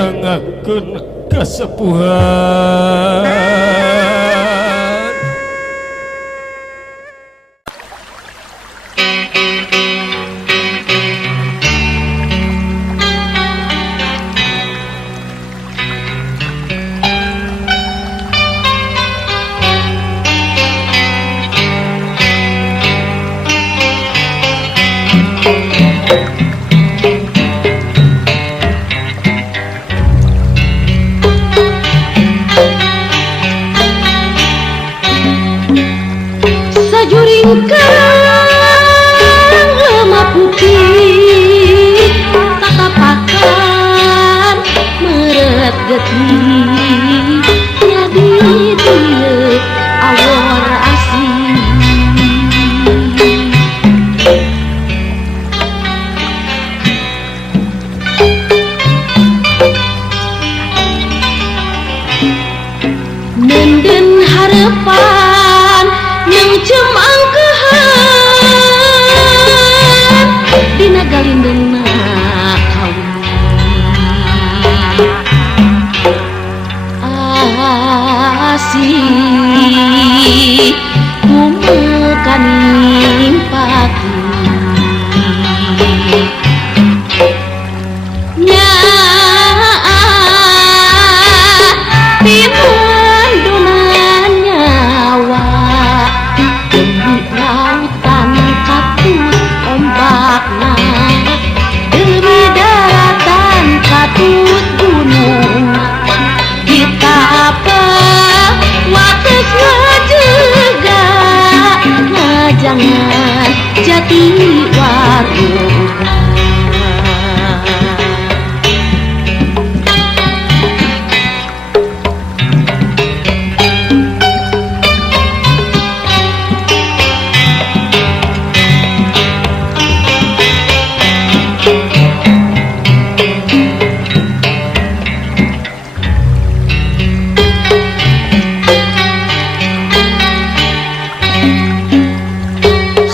ngedangakeun kasepuhan.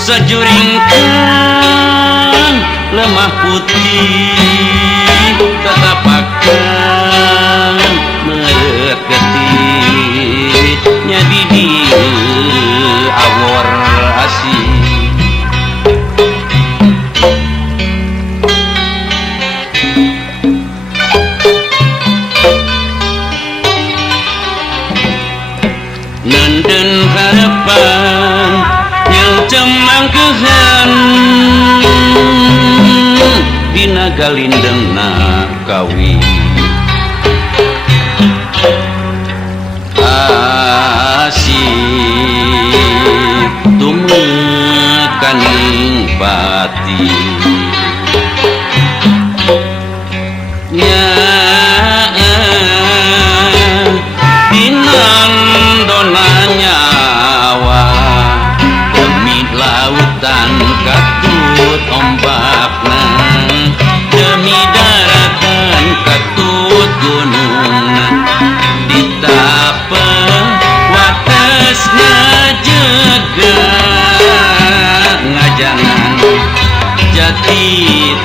Sajuringkeun lemah putih tatapakeun meureut getih nya di dieu awor asih nenden harapan cemangkehan dina galindengna kawi asih tumekaning pati nya dinan donanya lautan katut ombakna demi daratan katut gunungna ditapa wates ngajega ngajangan jati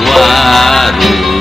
waruga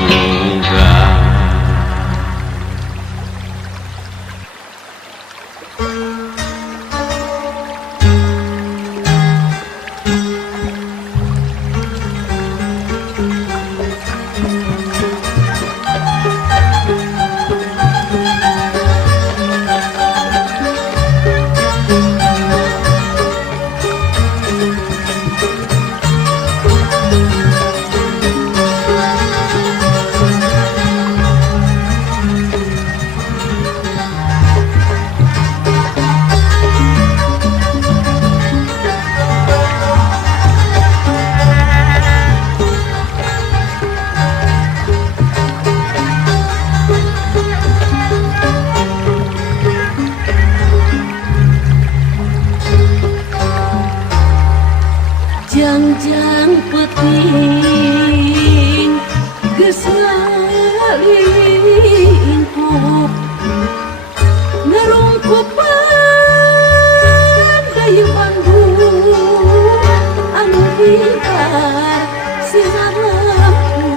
Jangjang peting geus ngalingkup ngarungkupan dayeuh Bandung anu pintar sinar lampu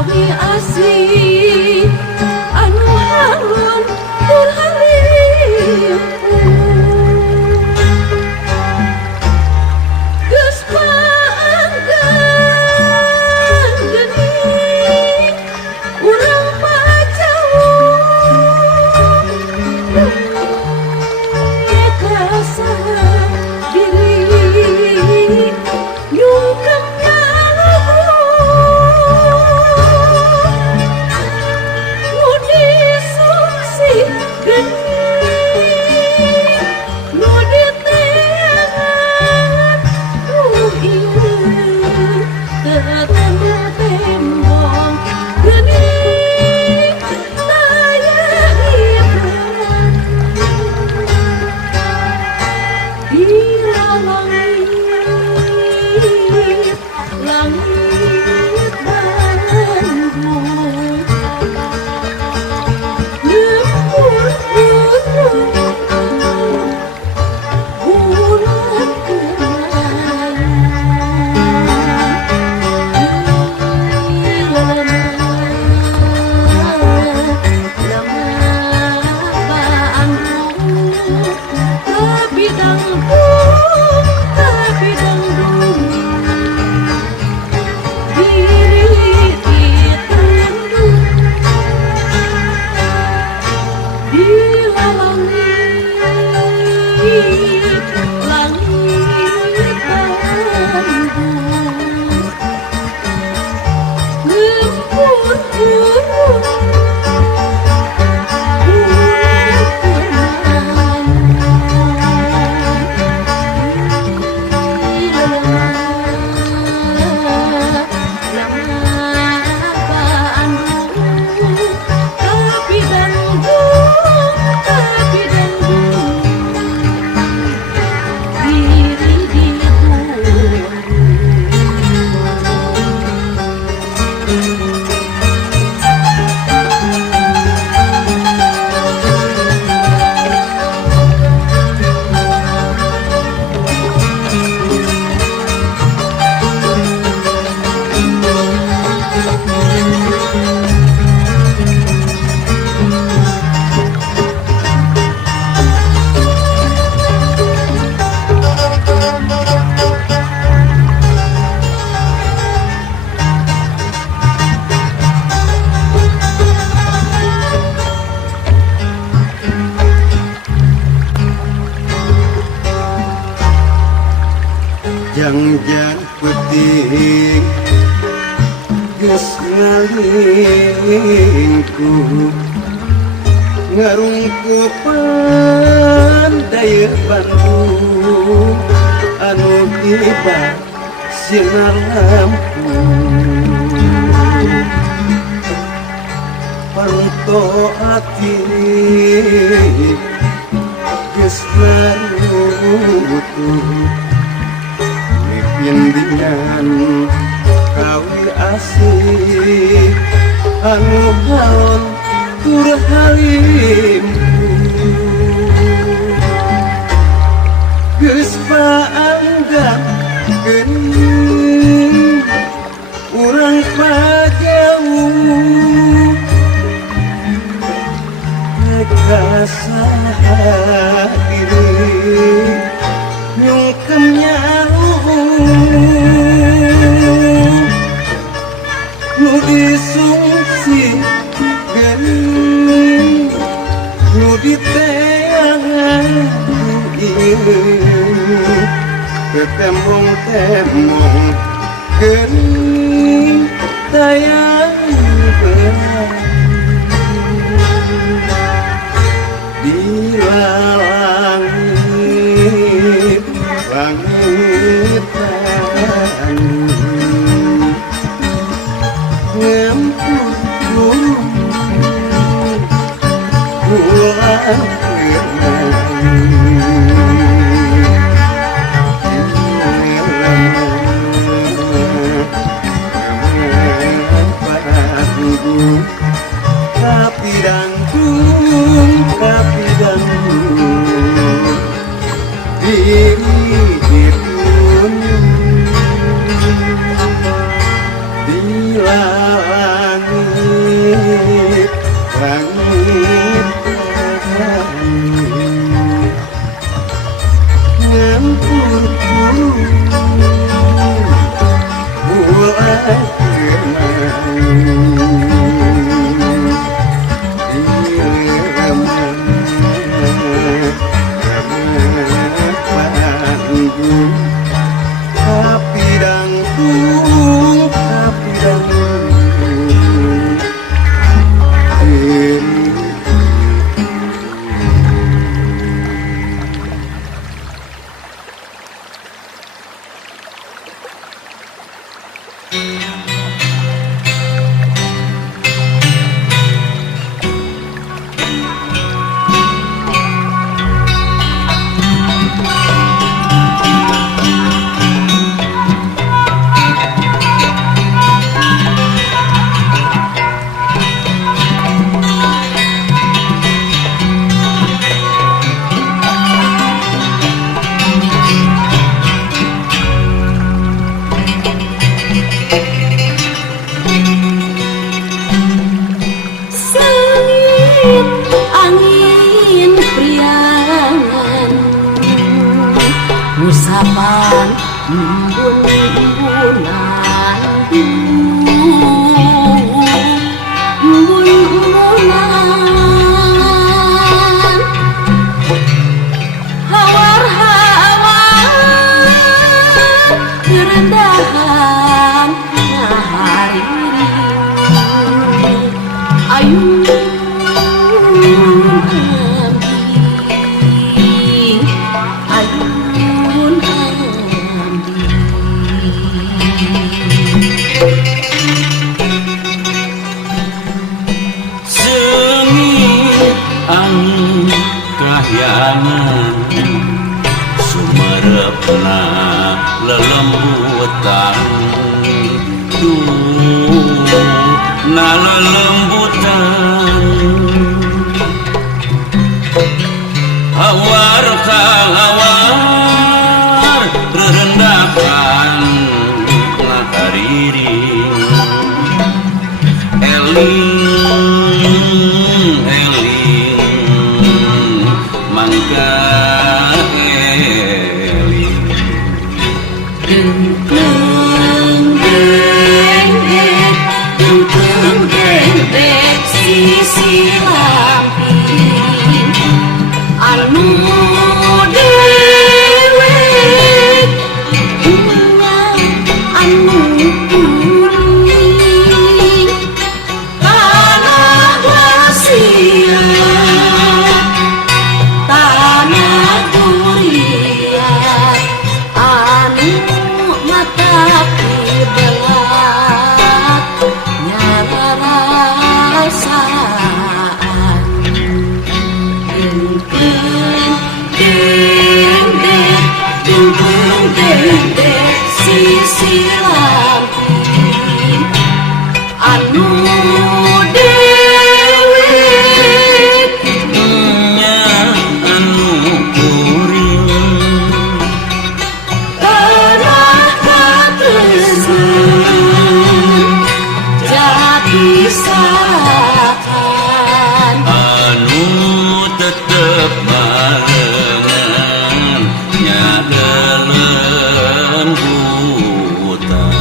kawi asih anu harum berharipun geus paangkan geuning urang pacauh kasa diri nyungkem Jangan putih geus ngalingku ngarungkupan daya Bandung anu tiba sinar lampu panto ati geus narutuh Pindingan kawi asih anu haon tur halimku geus paanggap geuning urang pajauh kasaha diri nyungkem nyaru nu disungsi geuning nu diteangan ketembong-tembong geuning tayang di langit langitan ngempur pulang musapan embun-embunan embun-embunan hawar-hawar kerendahan hari ayun angin kahyangan sumarepna lelembutan na lelembutan hawar hawar rendakan ngakariring eling mangga eling deng sisi lampir anu dewe anu kuning tanah glasia tanah durian anu mata kibelat nyara rasaan deng sisi lampir anu dewe anu kuring tanah katesan jadi sakan anu tetep barengan nyagelembutan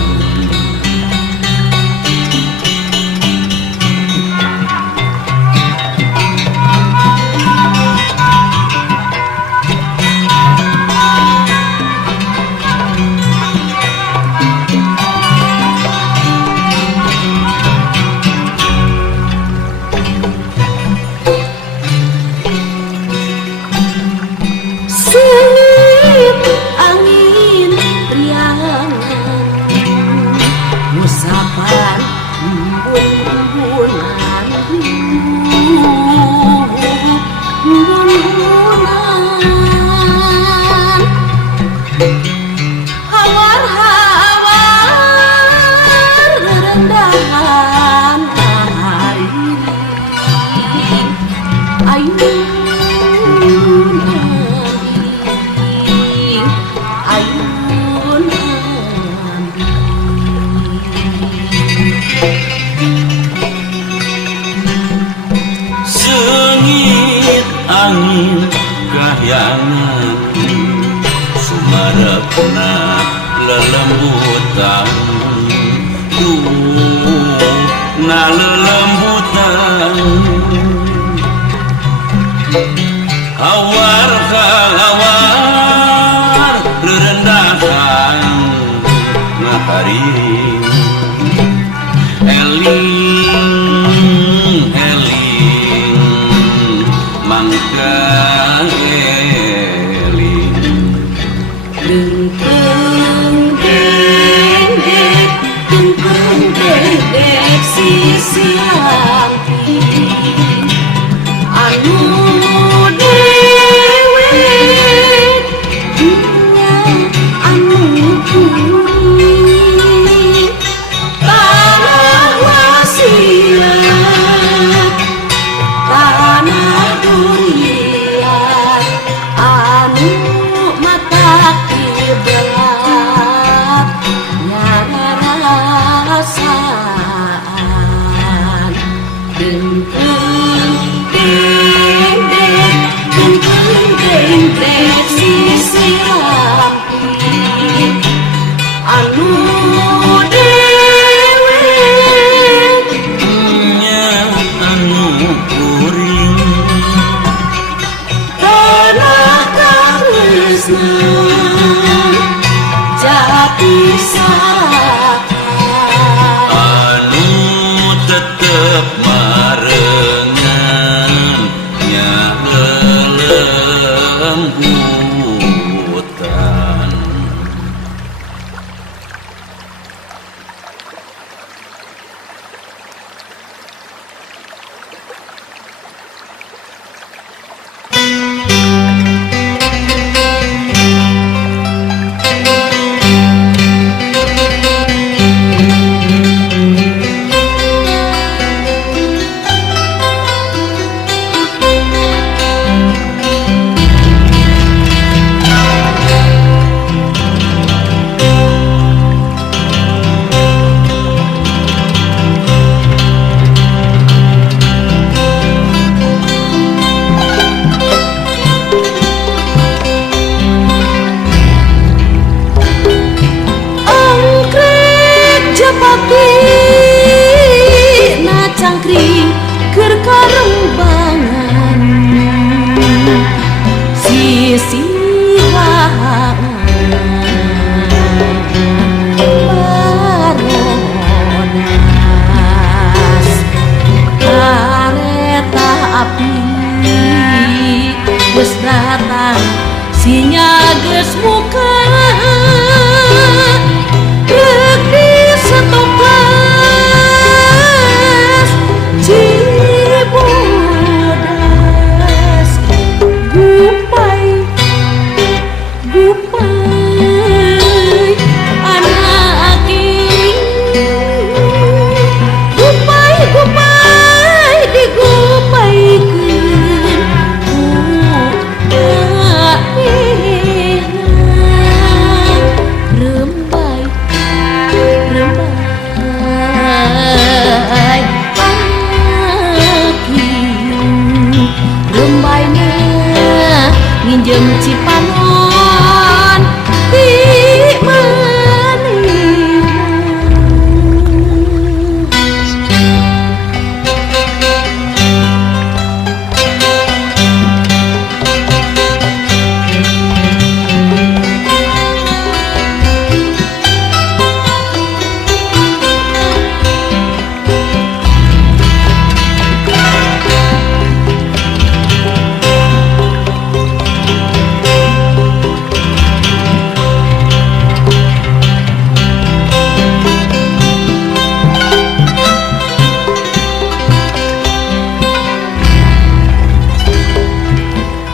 Silip angin riangan musapan embun-embunan embun-embunan hawar-hawar rendahan hari ayun ayun sengit angin kahyangan sumarepna lelembutan na lelembutan hawar hawar rendahan ngakariring eling mangga eling deng sisi lampir anu dewe anu kuning tanah glasia tanah durian anu mata kibelat nyara rasaan deng sisi lampir anu dewe nya anu kuring tanah karesna jati anu tetep marengan nya lelembutan. angkrek japati na cangkring keur karembangan sisihan baronas kareta api geus datang sinya geus muka rek disetopas Cibodas gupai gupai anak gupai gupai digupaikeun rembai rembai rembai nginjem cipanon di maneh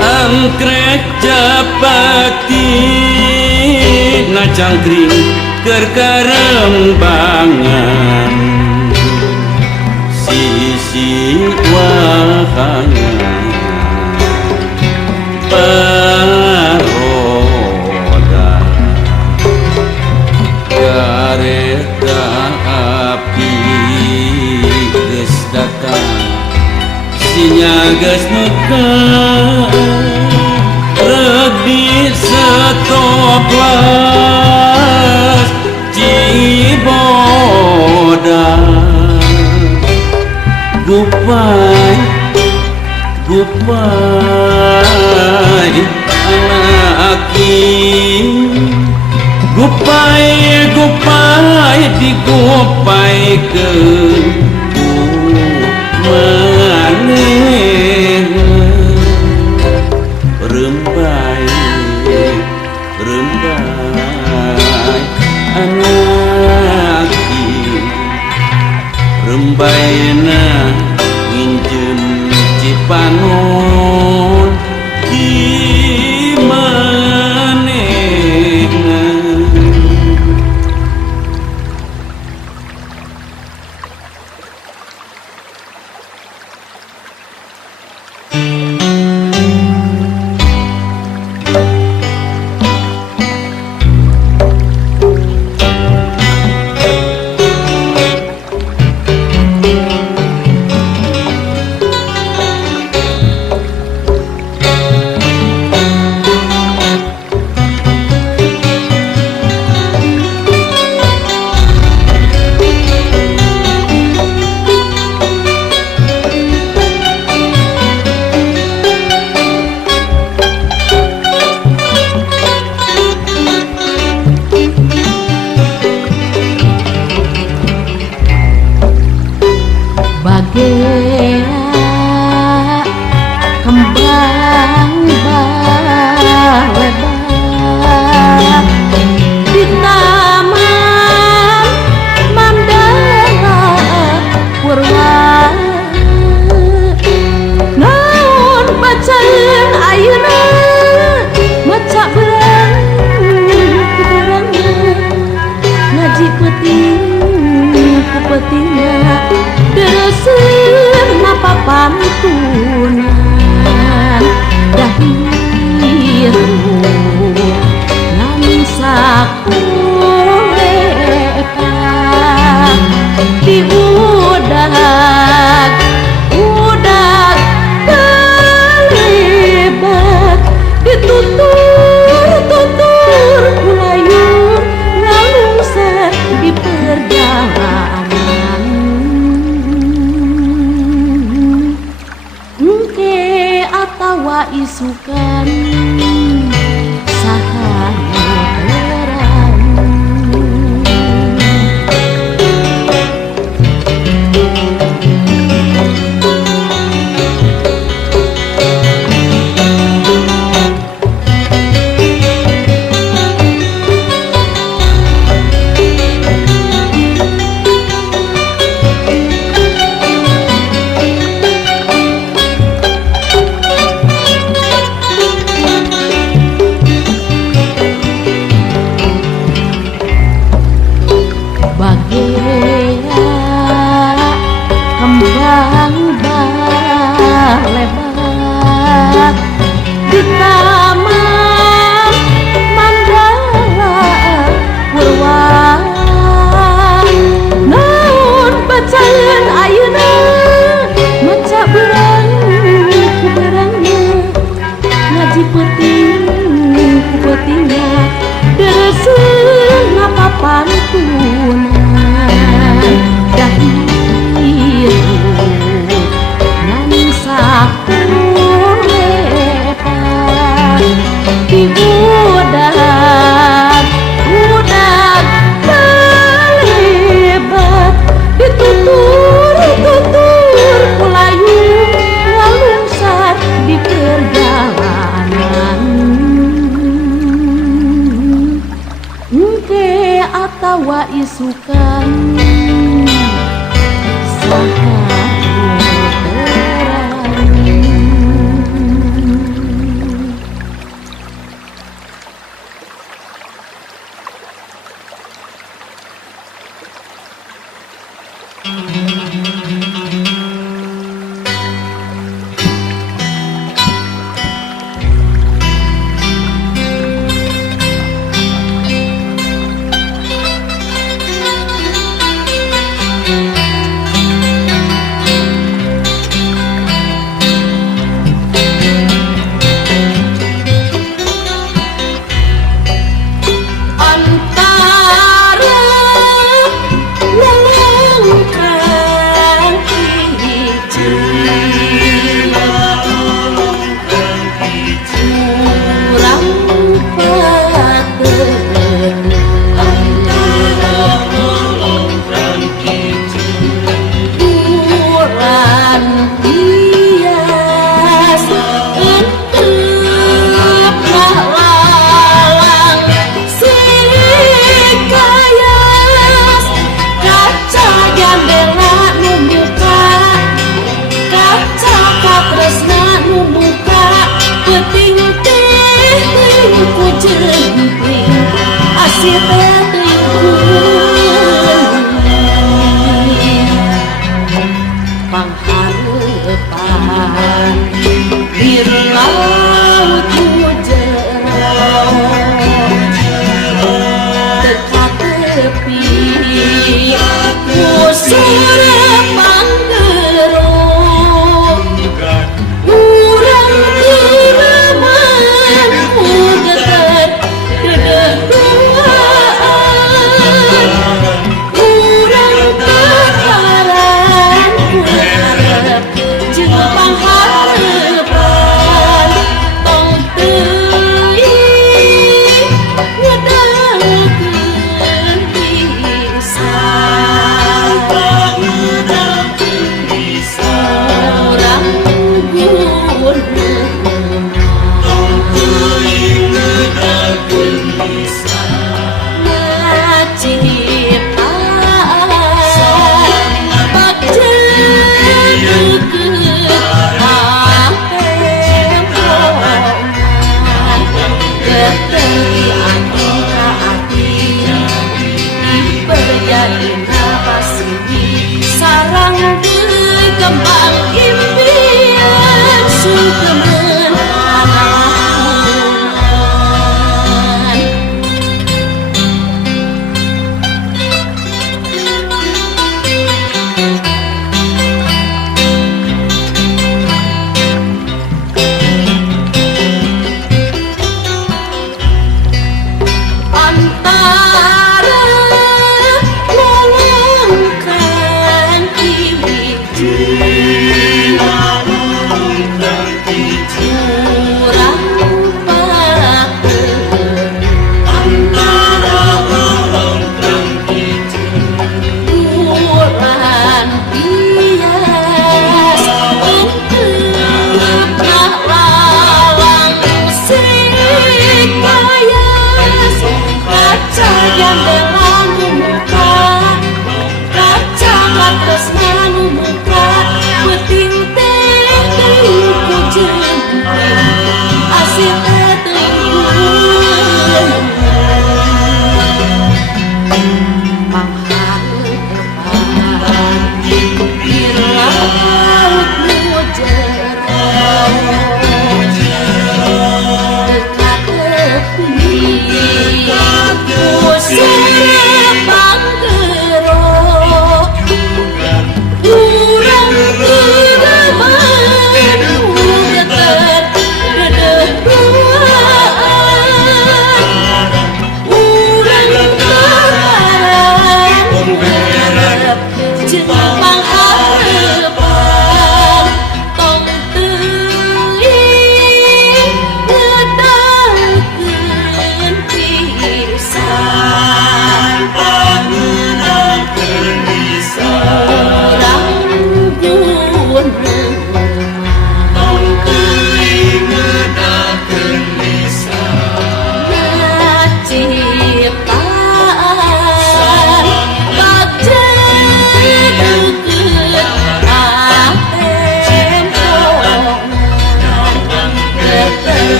angkrek japati na cangkring keur karembangan sisi wahangan paroda kareta api geus datang sinya geus muka rek disetoplas Cibodas gupai gupai anak aking gupai gupai digupaikeun maneh rembai rembai anak rembaina nginjem cipanon di manehna. isukan saha terang. Bagera kembang lebar di taman Mandala Purwa. Naon bacaeun ayeuna maca berang ku berangna ngaji penting ku pentingna deuseun ngapapan tunan dahir nan sakulepan di budak balebat ditutur kulayu ngalungsat di perjalanan engke atawa isukan saha terang. Pangharepan di laut jero dekat tepi musur panggero urang tiraman mugetet dedeuhan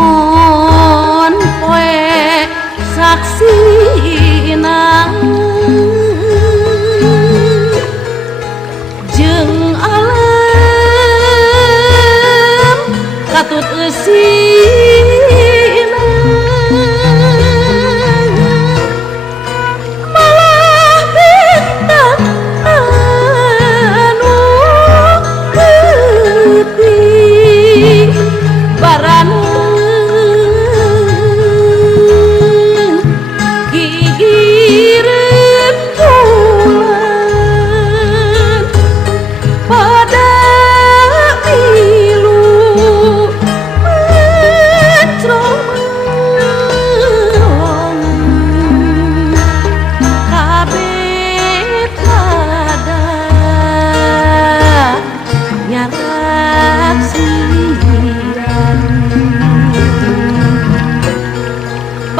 panon poe saksina jeung alam katut eusina malah bintang anu peuting baraneun gigireun bulan pada milu mencrong kabeh pada nyaraksian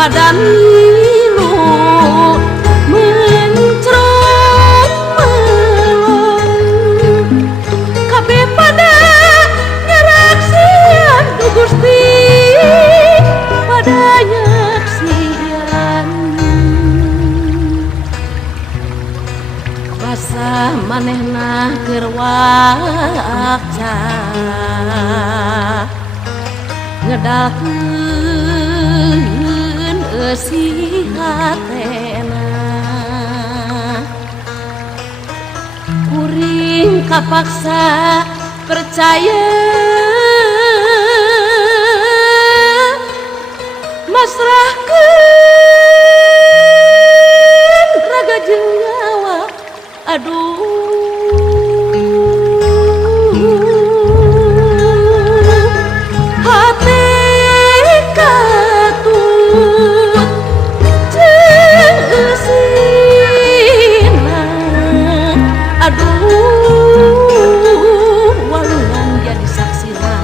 pada milu mencrong melong kabeh pada nyaraksian ku Gusti pada nyaksian basa manehna keur wakca ngedalkeun eusi hatena kuring kapaksa percaya masrahkeun raga jeung nyawa aduh hate katut jeung eusina aduh walungan jadi saksina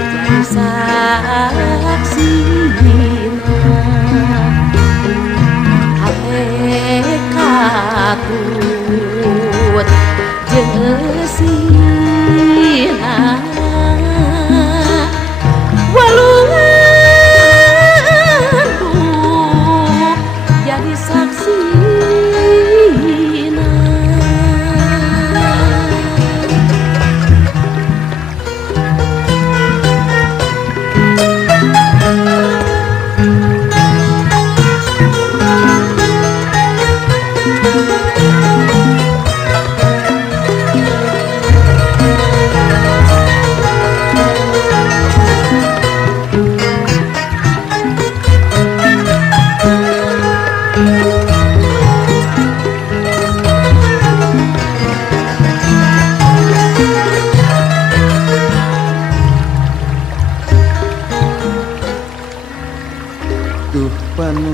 jadi saksina hate katut jeung eusina walungan tuh jadi saksina tuh panon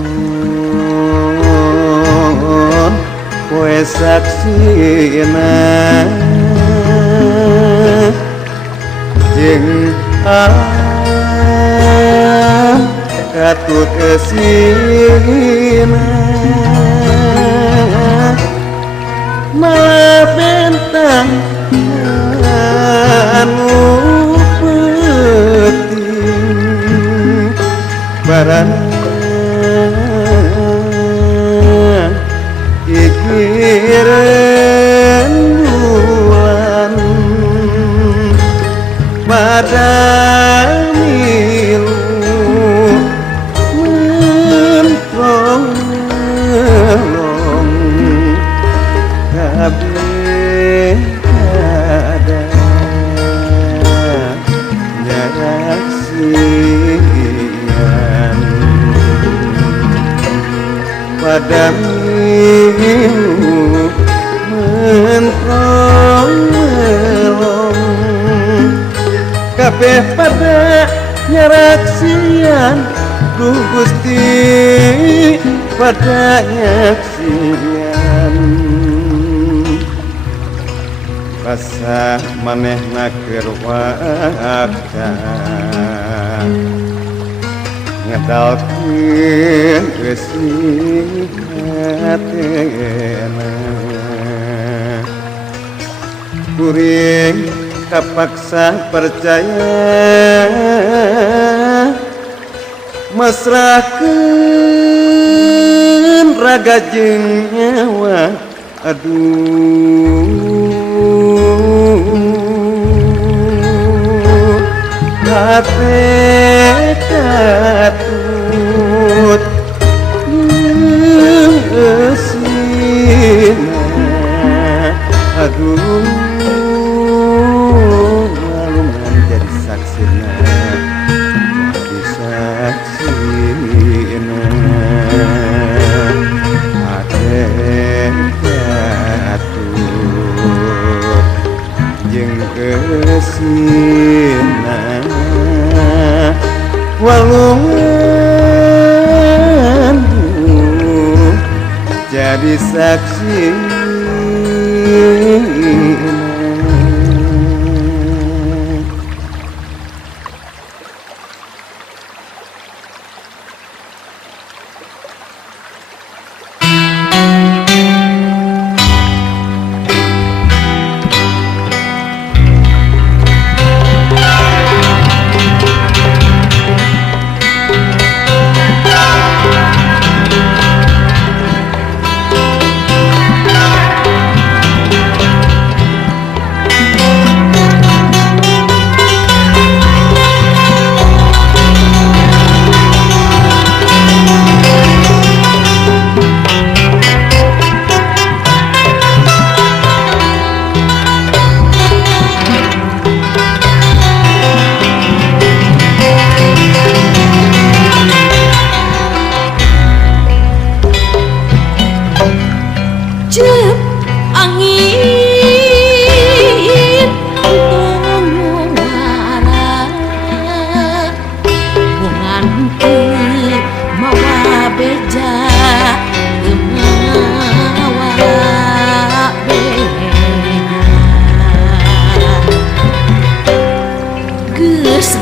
poe saksina jeung katut eusina malah bentang anu peuting baraneun gigireun bulan pada milu mencrong melong kabeh ada nyaksian pada milu mencrong melong kabeh pada nyaraksian duh Gusti pada nyaksian basa manehna keur wakca ngedalkeun eusi hatena kuring kapaksa percaya masrahkeun raga jeung nyawa aduh hate katut geusina aduh walungan jadi saksina jadi saksina hate katut jeung geusina walungan jadi saksi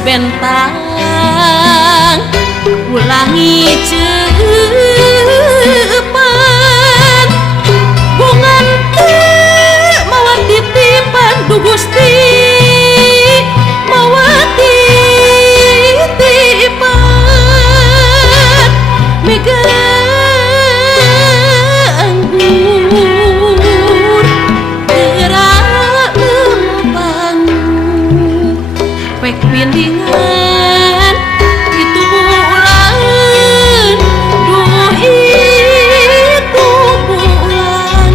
bentang ulangi cepan bungan mawar titipan du Gusti mawar titipan mega anggur gerak lempang pek pindingan itu bulan duh itu bulan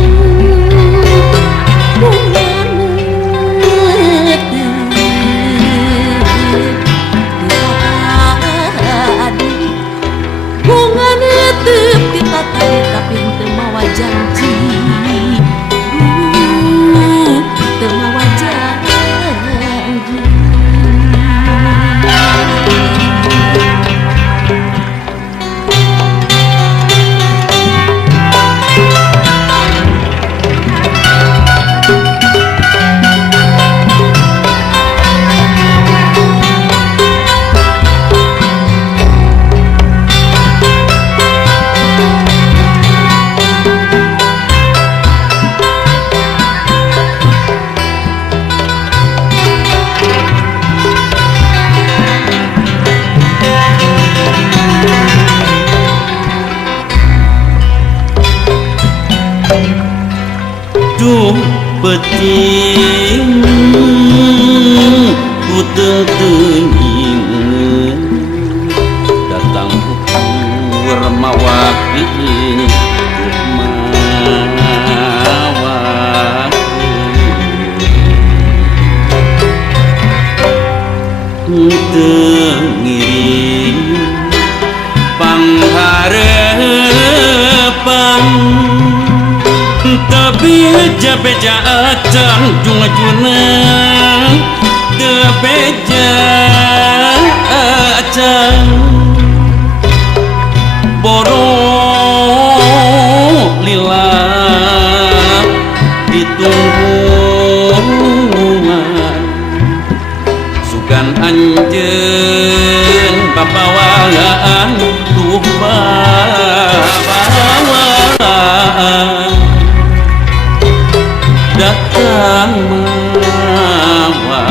bungan tadi bungan netep kita tadi tapi teu mawa janji teu mawa janji. Duh peting ku teu teuing datang ukur mawaki teu ngiring pangharepan tapi beja acan juna teu beja acan bodoh lila ditunggungan sugan anjeun babawaan tuh babawaan datang mawa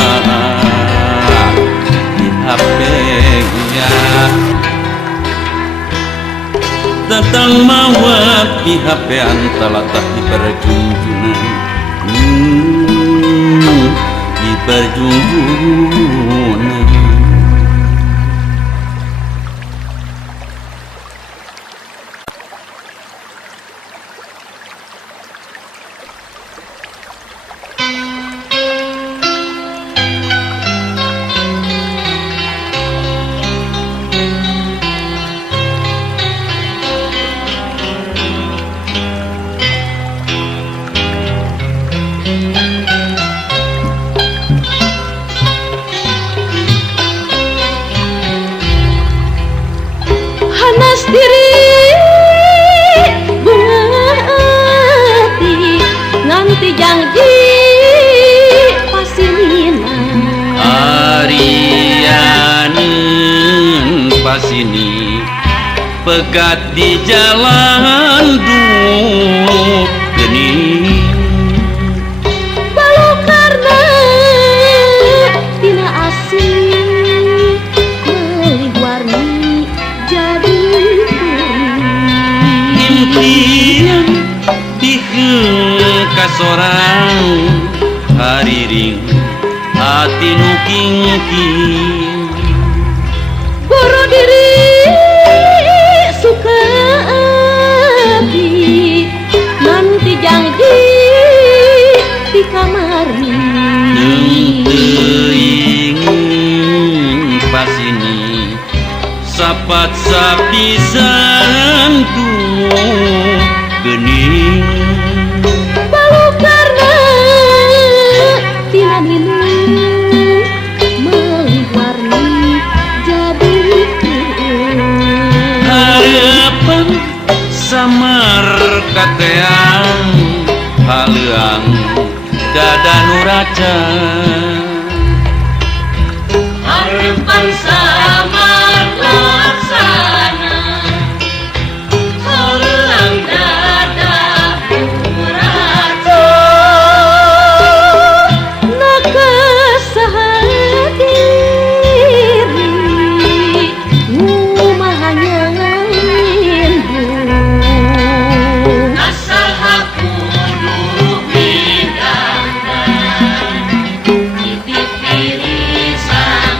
Mang mawat pihapean talatah di perjunjunan di perjunjunan. Panas diri bunga hati nganti janji pasinina Arianen pasini pegat di jalan duh geni balu karena tina asing meuli warni jadi impian dikeun ka sorang hariring hati nu kingking boro diri suka api nanti janji di kamari teuing pasini sapat sapisan duh geuning balu karena tina ninu meuli warni jadi harapan samar kateang haleuang dada nu raca harapan samar laksana halang dada muraca nakasaha diri ngumahanya rindu asal aku dulu pindahkan titip diri sang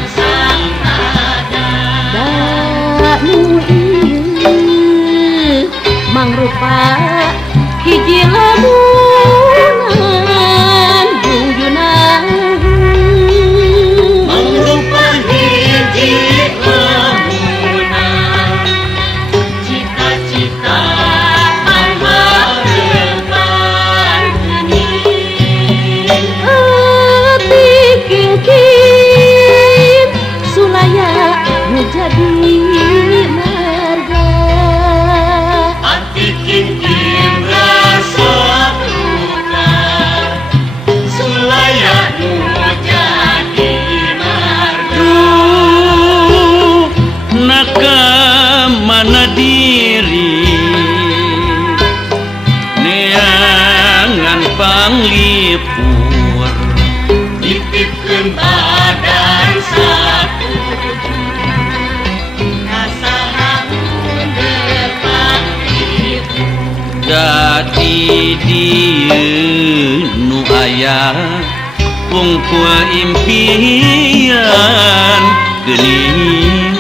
ada nu ieu mangrupa hiji lamunan junjunan mangrupa hiji lamunan cita-cita manghareupan geuning ati kingking sulaya nu jadi marga ati kingking rasa duka sulaya nu jadi marga duh naka mana diri neangan panglipur titipkeun badan satu kasahamun depan itu dadi dieu nu aya pungkul impian geuning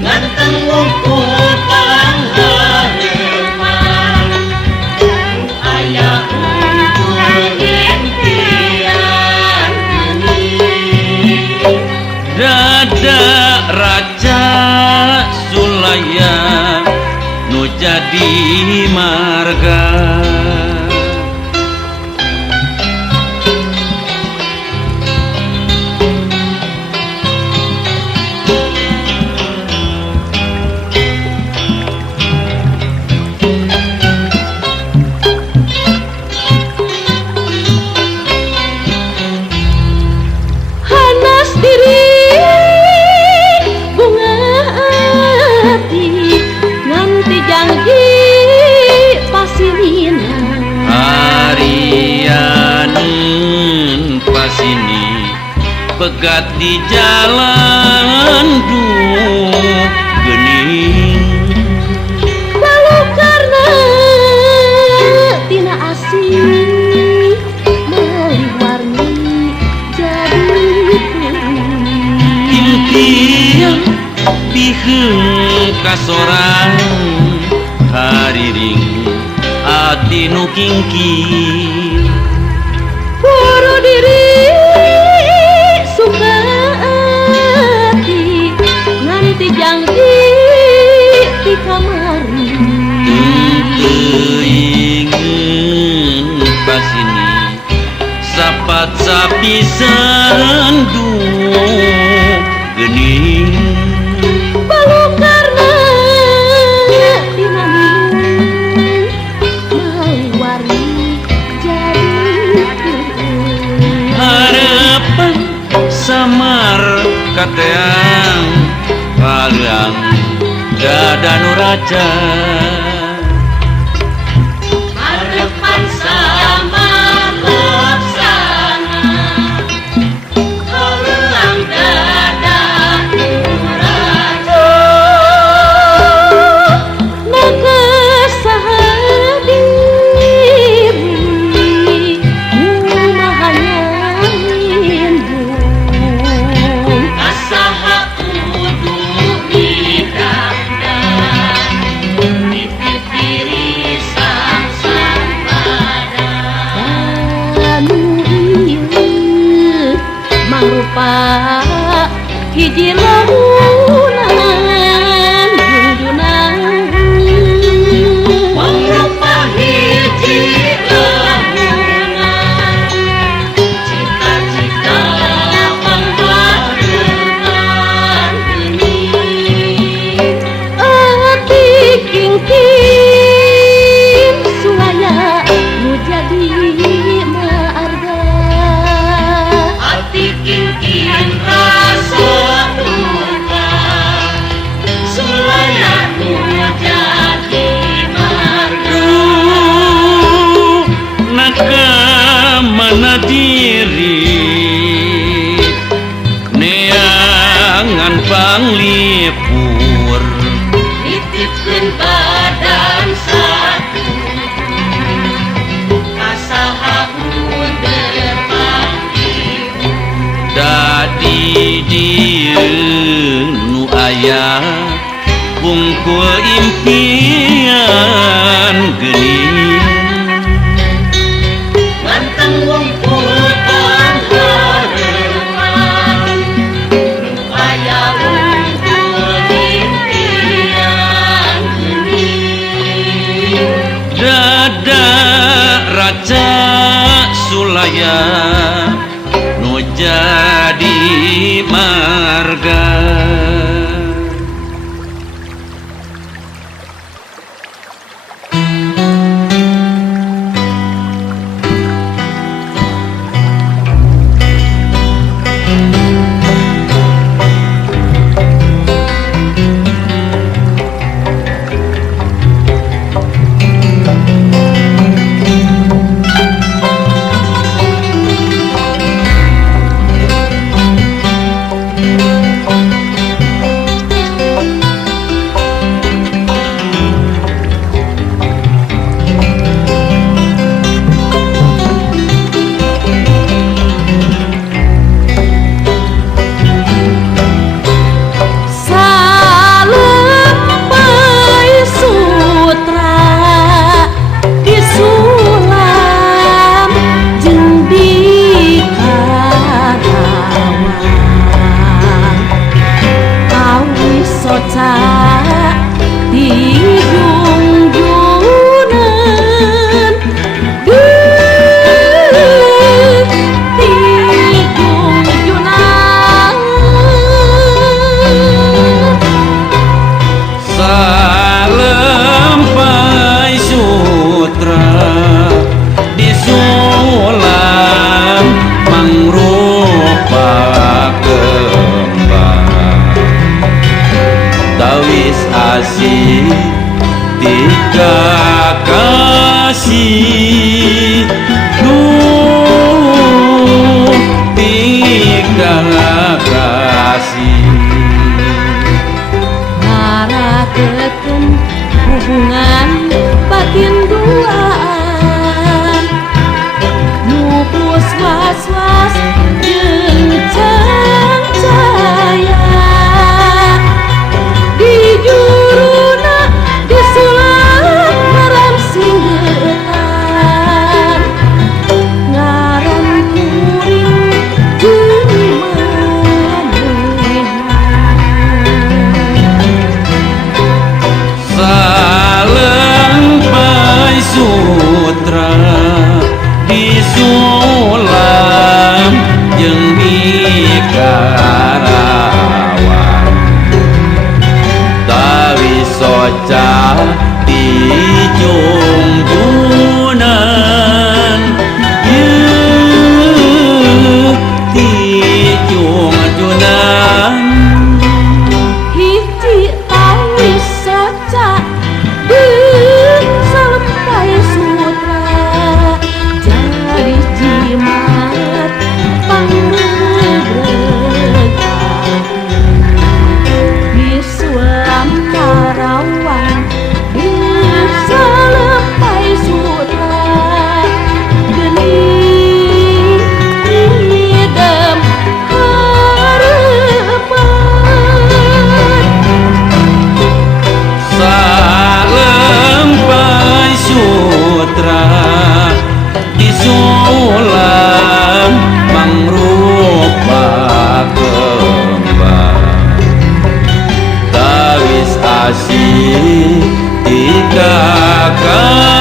nganteng wungkul panghareupan aya wungkul impian geuning dada raja sulaya nu jadi marga panas diri bunga hati nganti janji pasinina Arianen pasini pegat di jalan duh geuning Nyikeun kasorang hariring ati nu kingkir Buru diri suka hati nganti jangki di kamari ingin pasini sapat sapisan gening balu karena dina mawari jadi harapan samar kateang palang dada nuraca harapan samar laksana palang dada nuraca maka sahadiri mahanya indung asaha kudu didamdan dipipiri sang badan ieu mangrupa hiji lamunan junjunan mangrupa hiji lamunan cita-cita pangbarengan geuning ati kingking sulaya nu jadi maarga ati kingking rasa duka sulaya nu jadi maarga naka mana diri neangan panglipur nitipkeun badan satu kasaha bunder panggih dadi dieu nu aya bungkul impian geuning mantang wungkulkan hareman aya wungkul impian geuning dada raja sulaya nu jadi marga kasih tiga kasih ngarakeun hubungan batin duaan nu plus was-was jeung cancaya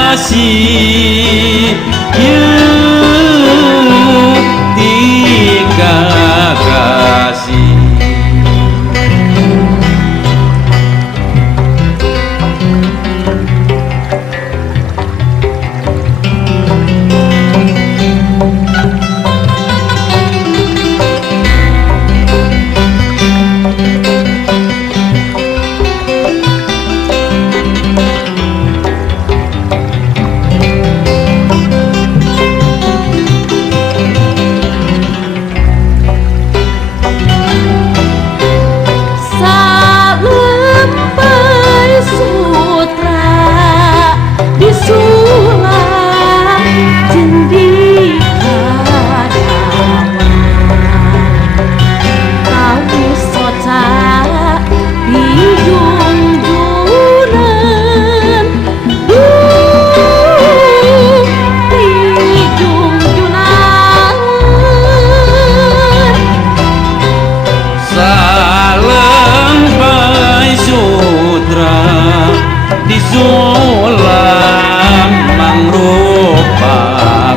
kasih tiga kasih. Sulam mangrupa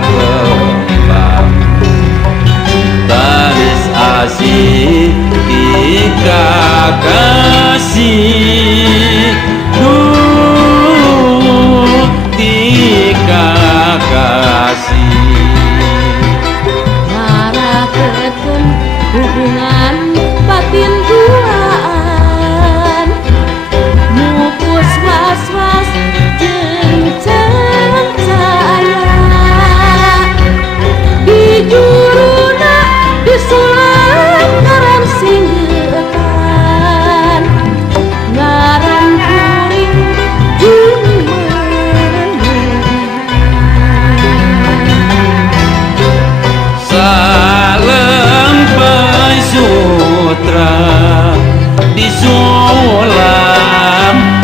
kembang taris asih tiga kasih tiga kasih. Ngarakeun hubungan batin duaan mupus was-was jeung cahaya di juruna disulang ngaran singgetan ngaran kuring jeung Salempai sutra disulam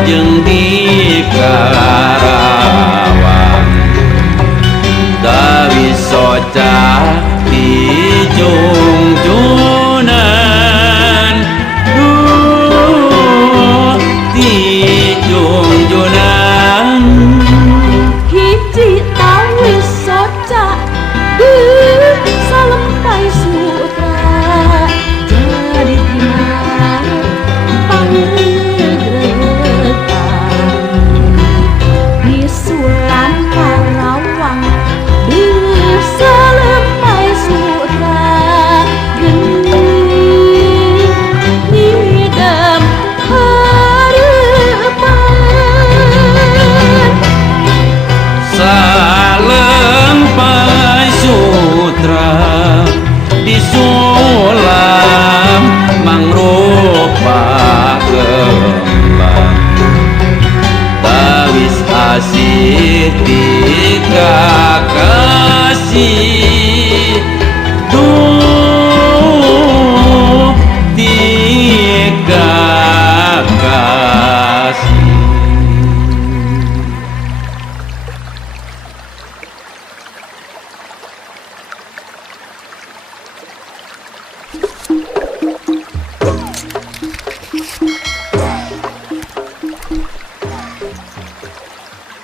jeung di Karawang Dawi soca di jungjunan di jungjunan hiji tawis soca salempai sutra jadi gimana pangregretan di sulan Karawang salempai sutra geuning ngidam hareupan salempai sutra disulam mangrupa kembang tawis asih tiga kasih